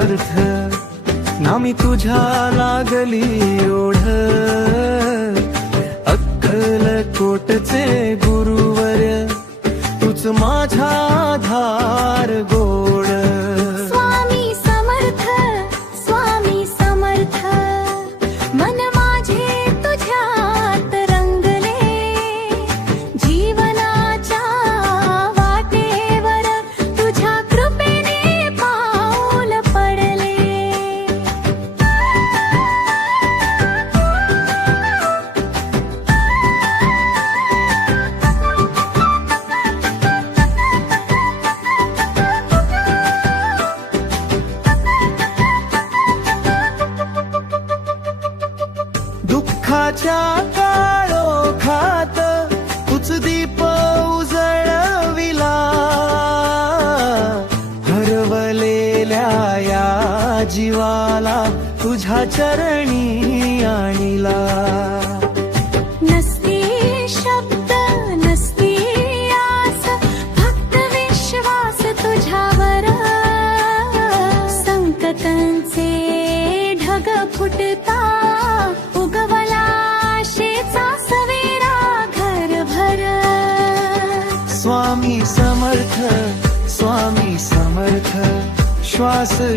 अर्थ. नामी तुझ्या लागली ओढ.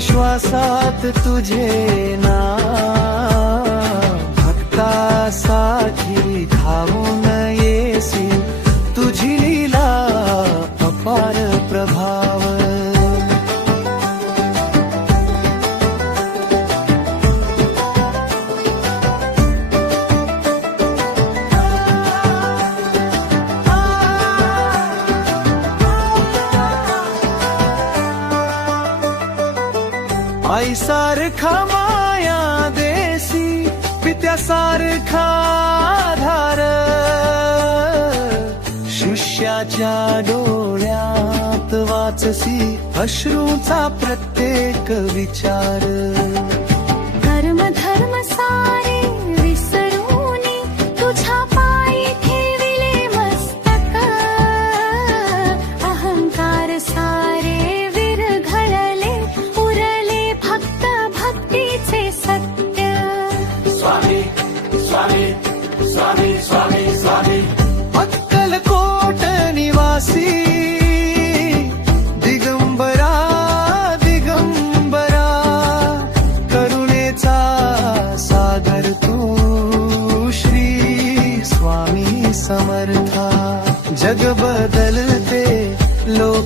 श्वासात तुझे ना भक्ता साखी धावून सारखा माया देसी पित्या सारखा आधार. शिष्याच्या डोळ्यात वाचसी अश्रूचा प्रत्येक विचार.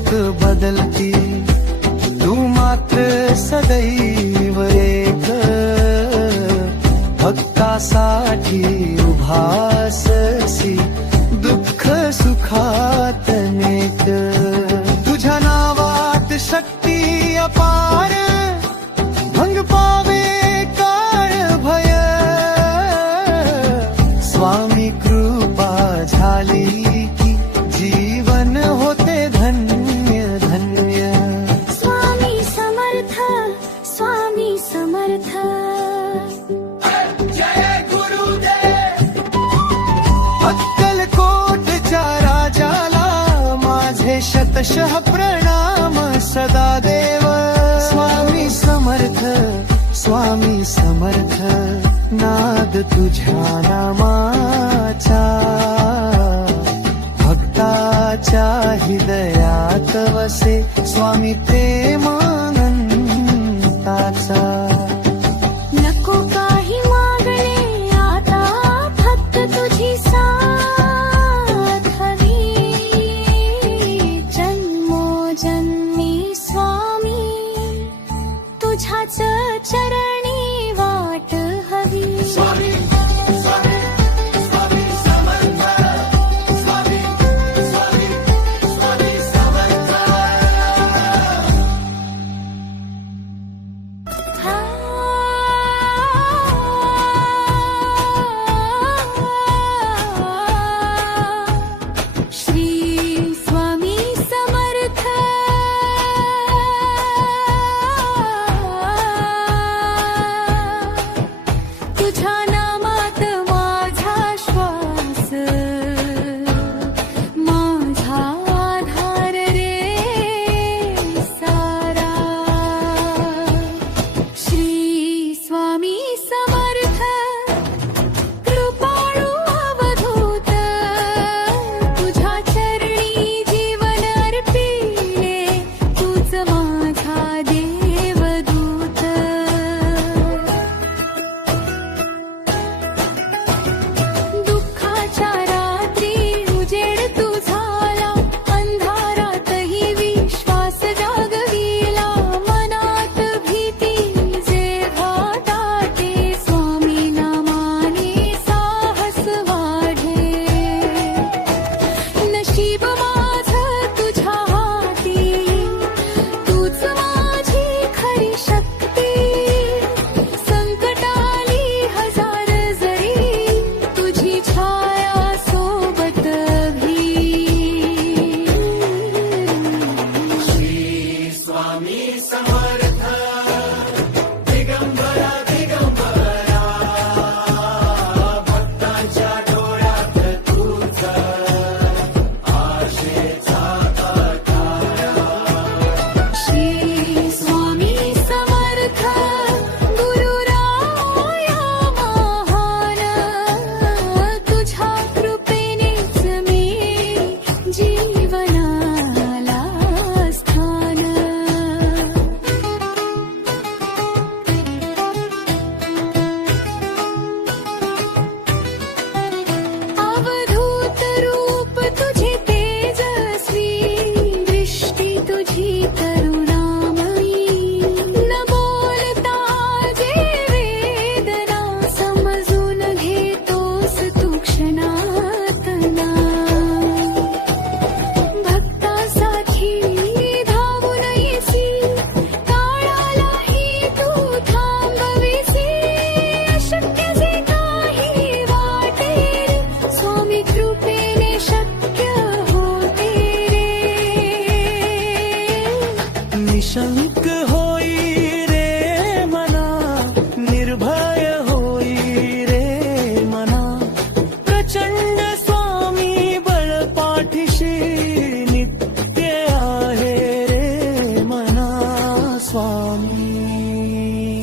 ओळख बदलती तू मात्र सदैव एक. भक्तासाठी उभाससी दुःख सुखा शतशः प्रणाम सदा देव स्वामी समर्थ स्वामी समर्थ नाद तुझ्या नामाचा। भक्ताच्या हृदयात वसे स्वामी प्रेमा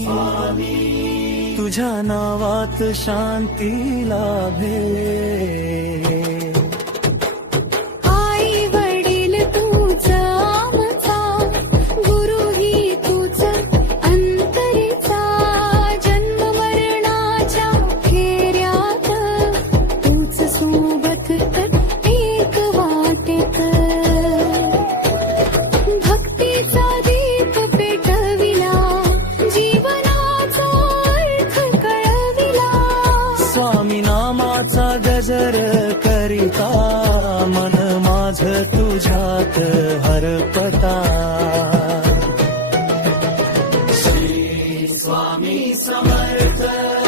स्वामी। तुझ्या नावात शांती लाभे। Somebody. Day.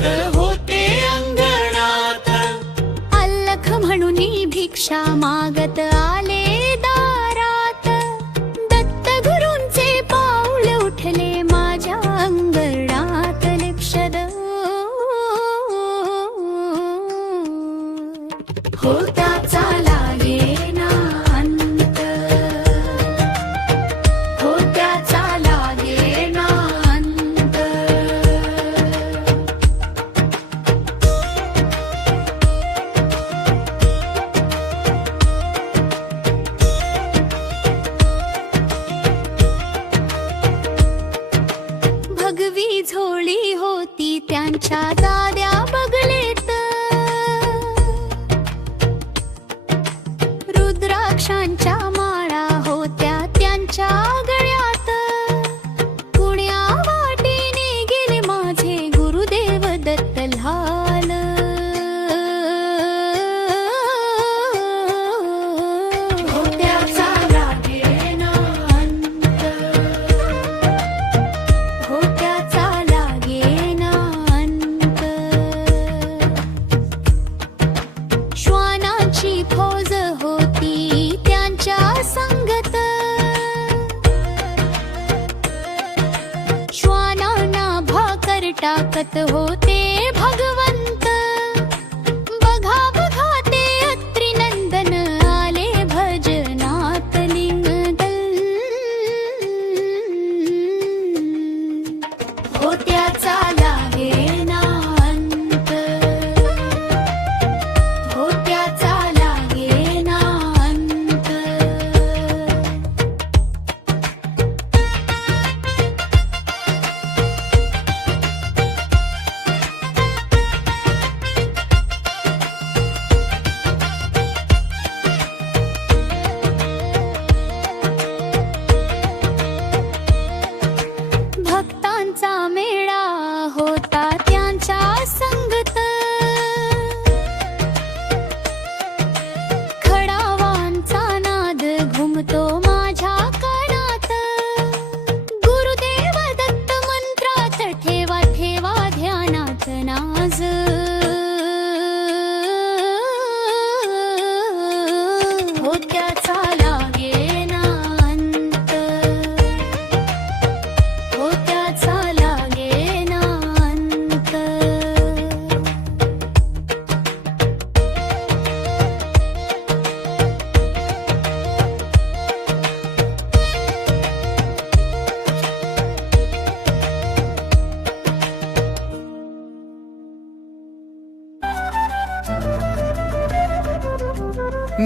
अलख होते अंगणात. अल्लख म्हणून भिक्षा माग टाकत होते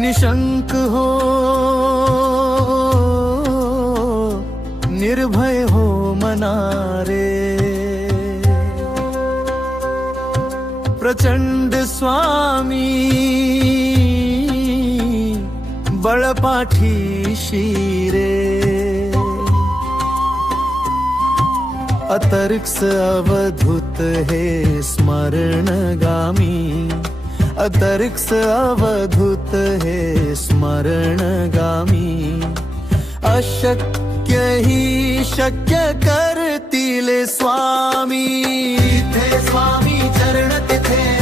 निशंक हो निर्भय हो मनारे। प्रचंड स्वामी बळपाठी शिरे। अतरिक्ष अवधूत हे स्मरणगामी। अतरिक्ष अवधूत हे स्मरणगामी. अशक्य ही शक्य करतील स्वामी. इथे स्वामी चरण तिथे.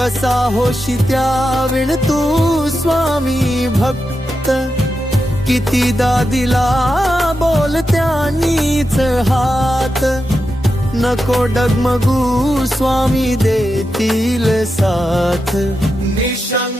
कसा होशी त्या विण तू स्वामी भक्त? कितीदा दिला बोल त्यांनीच हात. नको डगमगू स्वामी देतील साथ. निशंक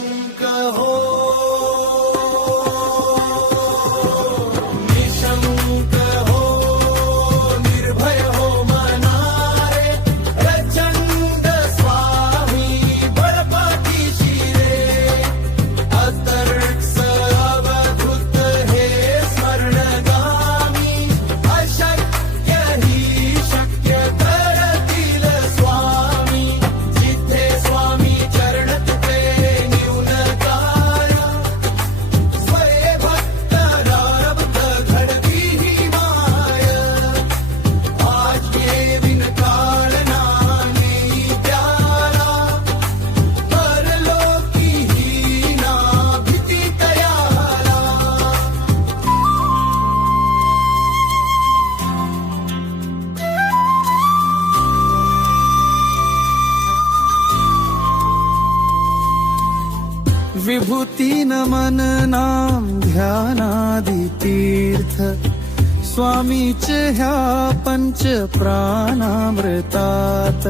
पंच प्राणामृतात.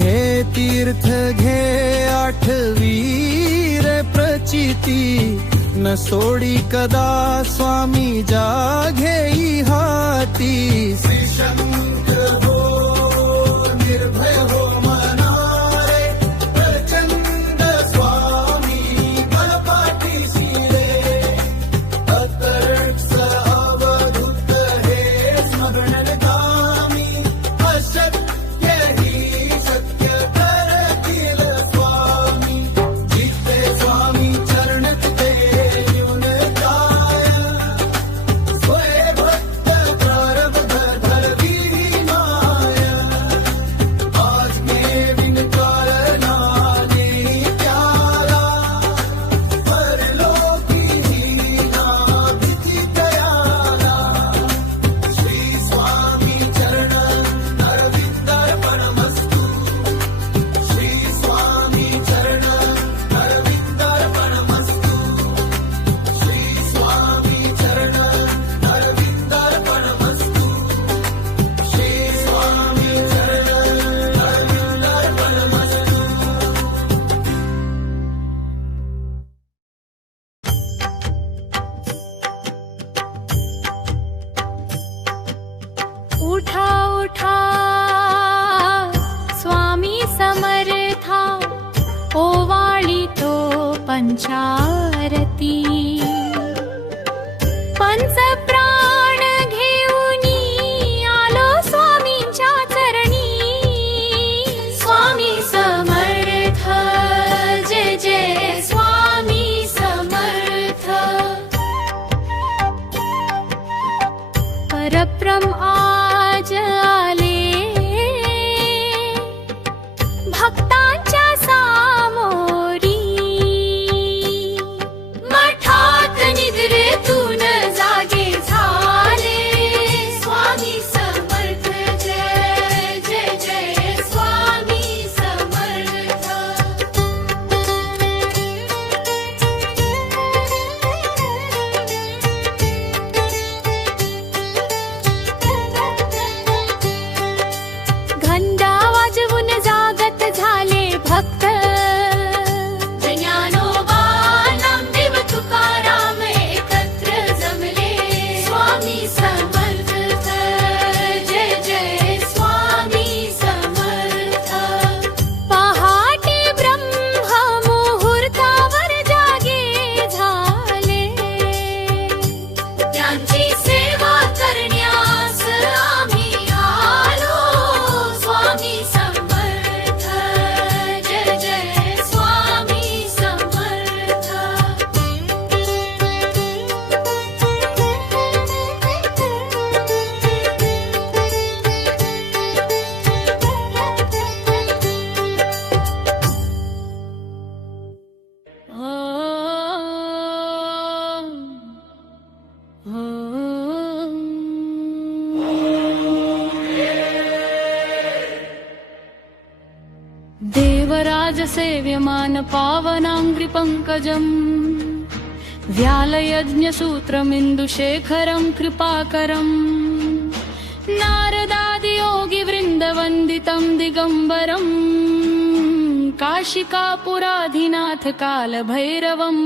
हे तीर्थ घे आठवीर प्रचिती. न सोडी कदा स्वामी जाघेई हाती. श्रीशंक हो निर्भय हो पञ्चारती। सेव्यमानपावनाङ्घ्रिपङ्कजम्। पावनां कृपाकरम्। नारदादियोगिवृन्दवन्दितं दिगम्बरम्। काशिका पुराधिनाथ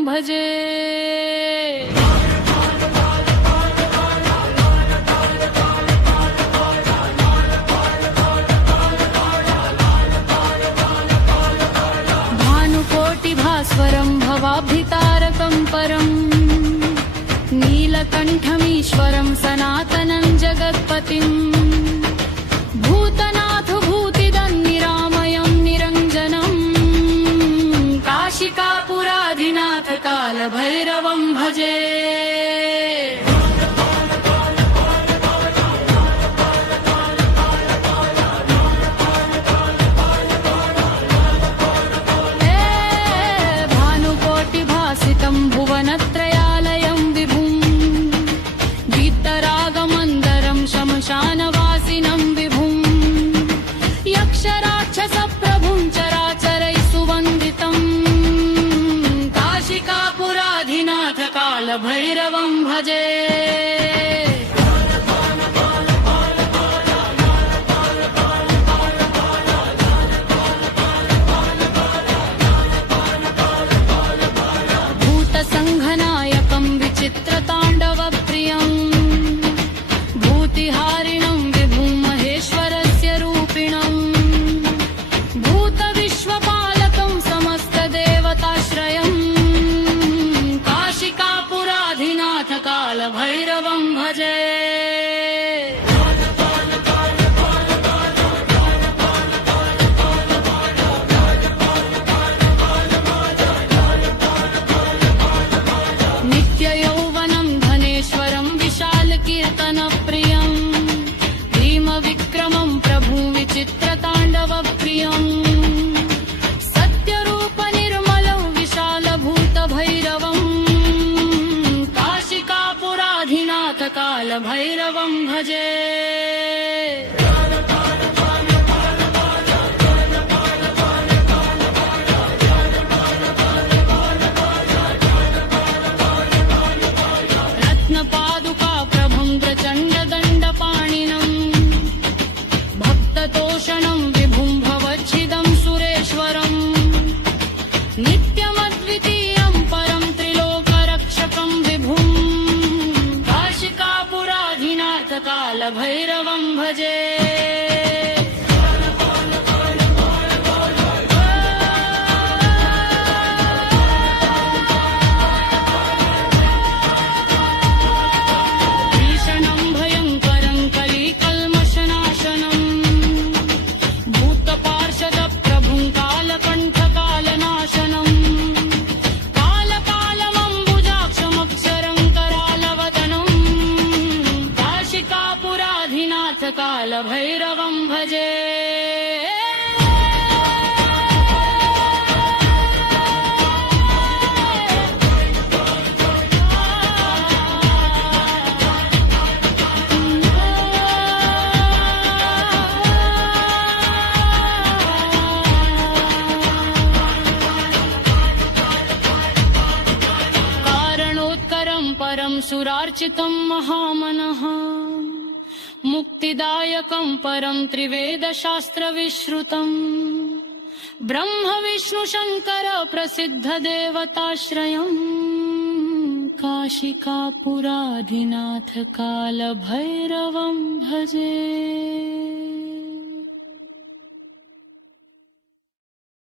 भजे। मुक्तिदायकं परं त्रिवेदशास्त्रविश्रुतम्। ब्रह्मविष्णुशङ्कर प्रसिद्धदेवताश्रयम् काशिकापुराधिनाथ कालभैरवं भजे